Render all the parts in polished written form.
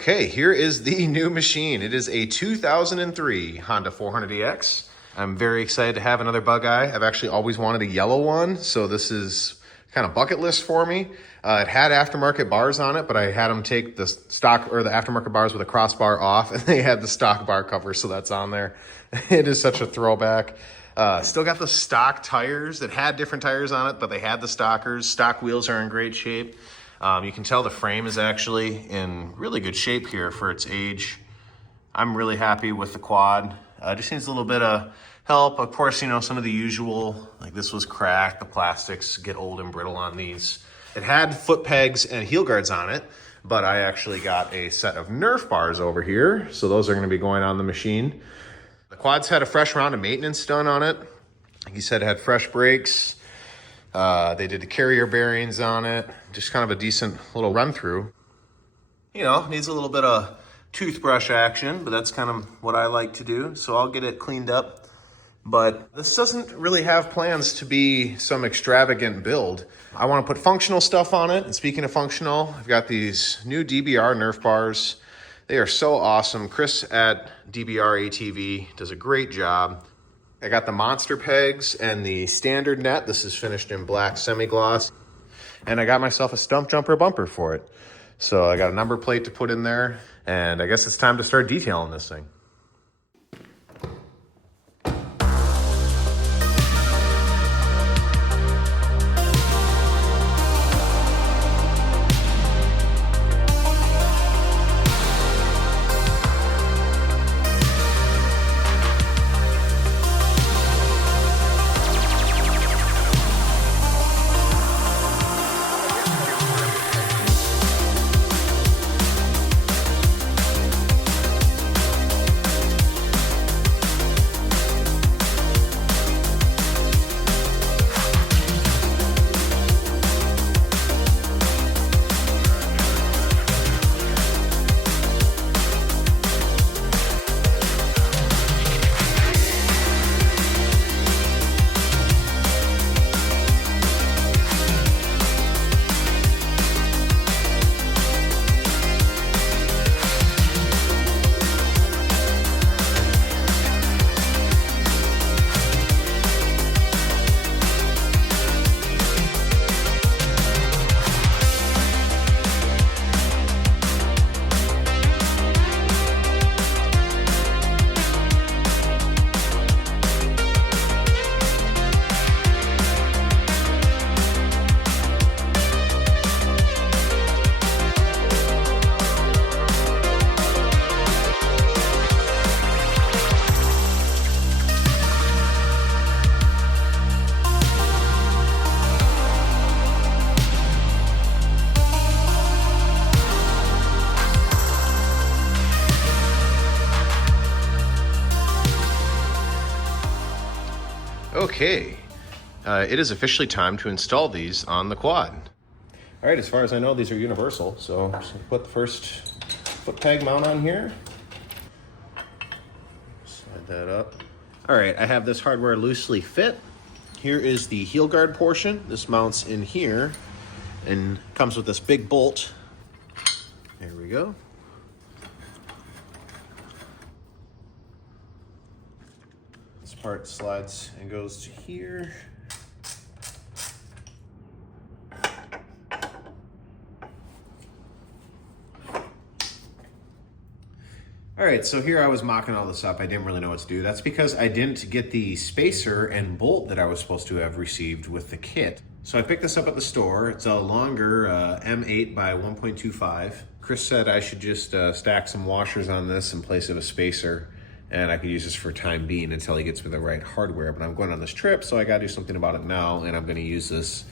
Okay, here is the new machine. It is a 2003 Honda 400EX. I'm very excited to have another bug eye. I've actually always wanted a yellow one, so this is kind of bucket list for me. It had aftermarket bars on it, but I had them take the stock or the aftermarket bars with a crossbar off, and they had the stock bar cover, so that's on there. It is such a throwback. Still got the stock tires. It had different tires on it, but they had the stockers. Stock wheels are in great shape. You can tell the frame is actually in really good shape here for its age. I'm really happy with the quad. Just needs a little bit of help. Of course, you know, some of the usual, like this was cracked. The plastics get old and brittle on these. It had foot pegs and heel guards on it, but I actually got a set of Nerf bars over here. So those are gonna be going on the machine. The quad's had a fresh round of maintenance done on it. Like he said, it had fresh brakes. They did the carrier bearings on it. Just kind of a decent little run through. You know, needs a little bit of toothbrush action, but that's kind of what I like to do. So I'll get it cleaned up. But this doesn't really have plans to be some extravagant build. I want to put functional stuff on it. And speaking of functional, I've got these new DBR Nerf bars. They are so awesome. Chris at DBR ATV does a great job. I got the monster pegs and the standard net. This is finished in black semi-gloss. And I got myself a stump jumper bumper for it. So I got a number plate to put in there. And I guess it's time to start detailing this thing. Okay, it is officially time to install these on the quad. All right, as far as I know, these are universal. So I'm just gonna put the first foot peg mount on here. Slide that up. All right, I have this hardware loosely fit. Here is the heel guard portion. This mounts in here and comes with this big bolt. There we go. This part slides and goes to here. All right, so here I was mocking all this up. I didn't really know what to do. That's because I didn't get the spacer and bolt that I was supposed to have received with the kit. So I picked this up at the store. It's a longer M8 by 1.25. Chris said I should just stack some washers on this in place of a spacer, and I could use this for time being until he gets me the right hardware. But I'm going on this trip, so I gotta do something about it now, and I'm gonna use this.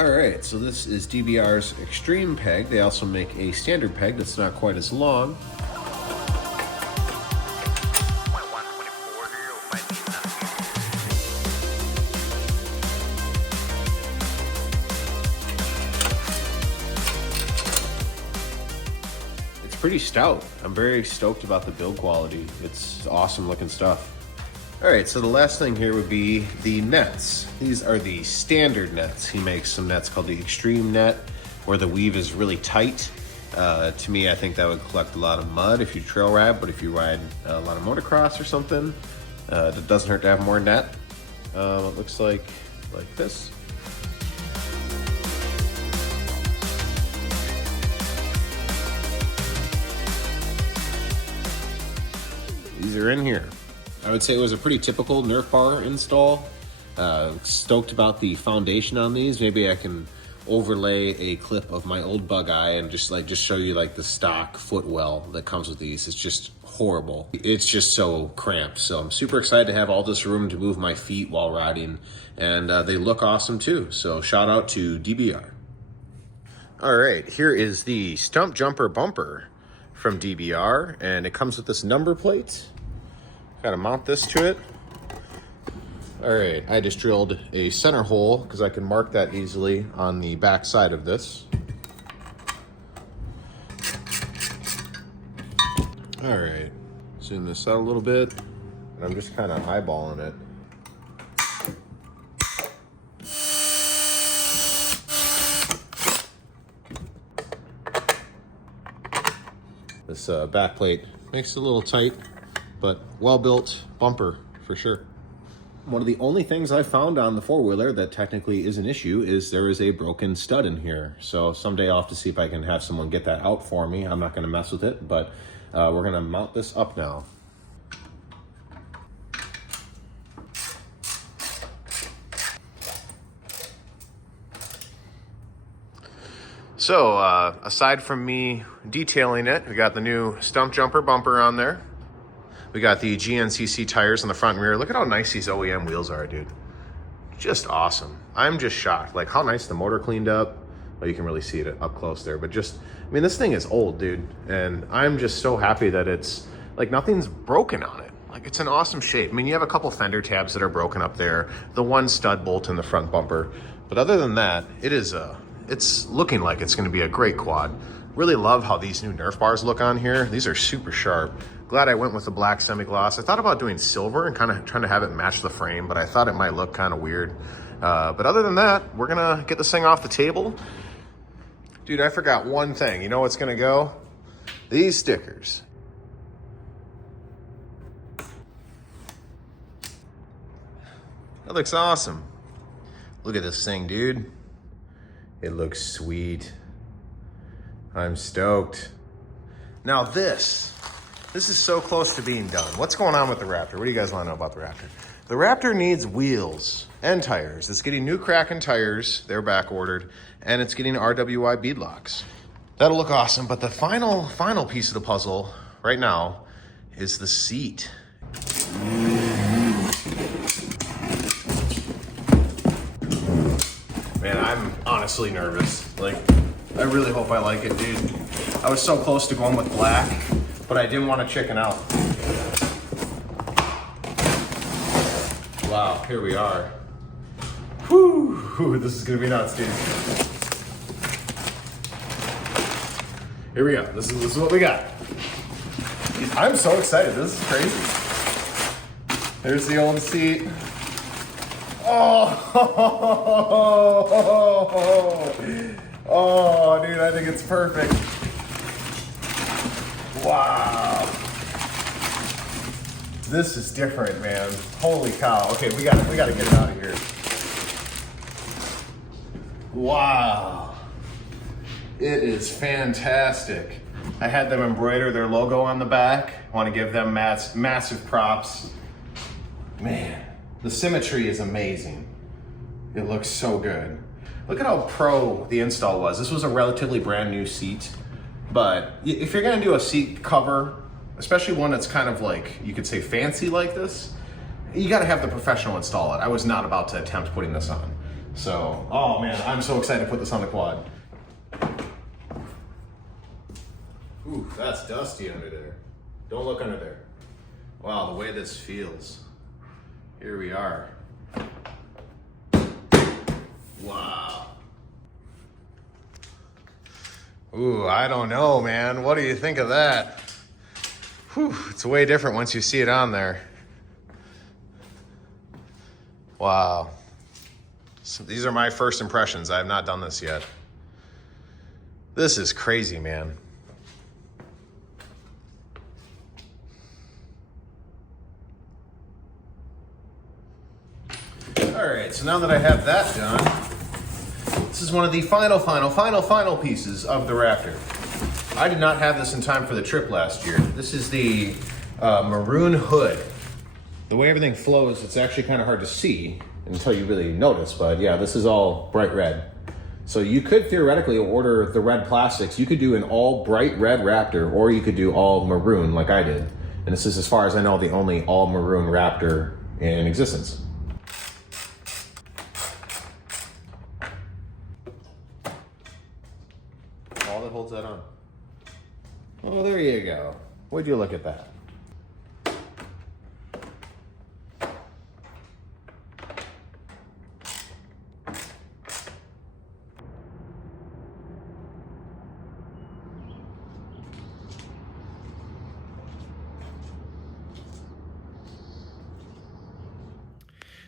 All right, so this is DBR's Extreme peg. They also make a standard peg that's not quite as long. It's pretty stout. I'm very stoked about the build quality. It's awesome looking stuff. All right, so the last thing here would be the nets. These are the standard nets. He makes some nets called the Extreme net, where the weave is really tight. To me, I think that would collect a lot of mud if you trail ride, but if you ride a lot of motocross or something, it doesn't hurt to have more net. It looks like this. These are in here. I would say it was a pretty typical Nerf Bar install. Stoked about the foundation on these. Maybe I can overlay a clip of my old bug eye and just show you like the stock footwell that comes with these. It's just horrible. It's just so cramped. So I'm super excited to have all this room to move my feet while riding, and they look awesome too. So shout out to DBR. All right, here is the Stump Jumper bumper from DBR, and it comes with this number plate. Got to mount this to it. All right, I just drilled a center hole because I can mark that easily on the back side of this. All right, zoom this out a little bit. And I'm just kind of eyeballing it. This back plate makes it a little tight, but well-built bumper for sure. One of the only things I found on the four-wheeler that technically is an issue is there is a broken stud in here. So someday I'll have to see if I can have someone get that out for me. I'm not gonna mess with it, but we're gonna mount this up now. So aside from me detailing it, we got the new Stump Jumper bumper on there. We got the GNCC tires on the front and rear. Look at how nice these OEM wheels are, dude. Just awesome. I'm just shocked. Like how nice the motor cleaned up. Well, you can really see it up close there, but just, I mean, this thing is old, dude. And I'm just so happy that it's like nothing's broken on it. Like it's an awesome shape. I mean, you have a couple fender tabs that are broken up there. The one stud bolt in the front bumper. But other than that, it's looking like it's gonna be a great quad. Really love how these new Nerf bars look on here. These are super sharp. Glad I went with the black semi-gloss. I thought about doing silver and kind of trying to have it match the frame, but I thought it might look kind of weird. But other than that, we're gonna get this thing off the table. Dude, I forgot one thing. You know what's gonna go? These stickers. That looks awesome. Look at this thing, dude. It looks sweet. I'm stoked. Now this is so close to being done. What's going on with the Raptor? What do you guys want to know about the Raptor? The Raptor needs wheels and tires. It's getting new Kraken tires. They're back ordered. And it's getting RWI beadlocks. That'll look awesome. But the final piece of the puzzle right now is the seat. Man, I'm honestly nervous. Like, I really hope I like it, dude. I was so close to going with black, but I didn't want to chicken out. Wow, here we are. Whew, this is gonna be nuts, dude. Here we go, this is what we got. I'm so excited, this is crazy. There's the old seat. Oh, dude, I think it's perfect. Wow. This is different, man. Holy cow. Okay, we gotta get it out of here. Wow. It is fantastic. I had them embroider their logo on the back. I want to give them massive props. Man, the symmetry is amazing. It looks so good. Look at how pro the install was. This was a relatively brand new seat, but if you're gonna do a seat cover, especially one that's kind of like, you could say fancy like this, you gotta have the professional install it. I was not about to attempt putting this on. So, oh man, I'm so excited to put this on the quad. Ooh, that's dusty under there. Don't look under there. Wow, the way this feels. Here we are. Wow. Ooh, I don't know, man. What do you think of that? Whew, it's way different once you see it on there. Wow. So these are my first impressions. I have not done this yet. This is crazy, man. All right, so now that I have that done, this is one of the final pieces of the Raptor. I did not have this in time for the trip last year. This is the maroon hood. The way everything flows, it's actually kind of hard to see until you really notice, but yeah, this is all bright red. So you could theoretically order the red plastics. You could do an all bright red Raptor, or you could do all maroon like I did. And this is, as far as I know, the only all maroon Raptor in existence. All that holds that on. Oh, there you go. Would you look at that?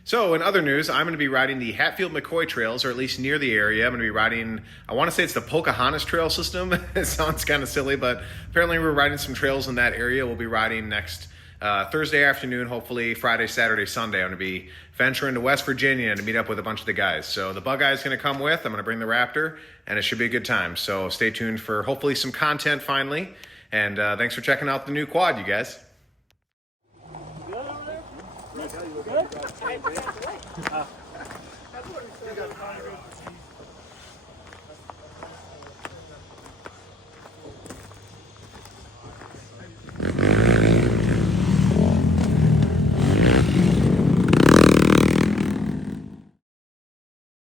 So in other news, I'm going to be riding the Hatfield-McCoy trails, or at least near the area. I'm going to be riding, I want to say it's the Pocahontas trail system. It sounds kind of silly, but apparently we're riding some trails in that area. We'll be riding next Thursday afternoon, hopefully Friday, Saturday, Sunday. I'm going to be venturing to West Virginia to meet up with a bunch of the guys. So the bug guy is going to come with. I'm going to bring the Raptor, and it should be a good time. So stay tuned for hopefully some content finally. And thanks for checking out the new quad, you guys. Good?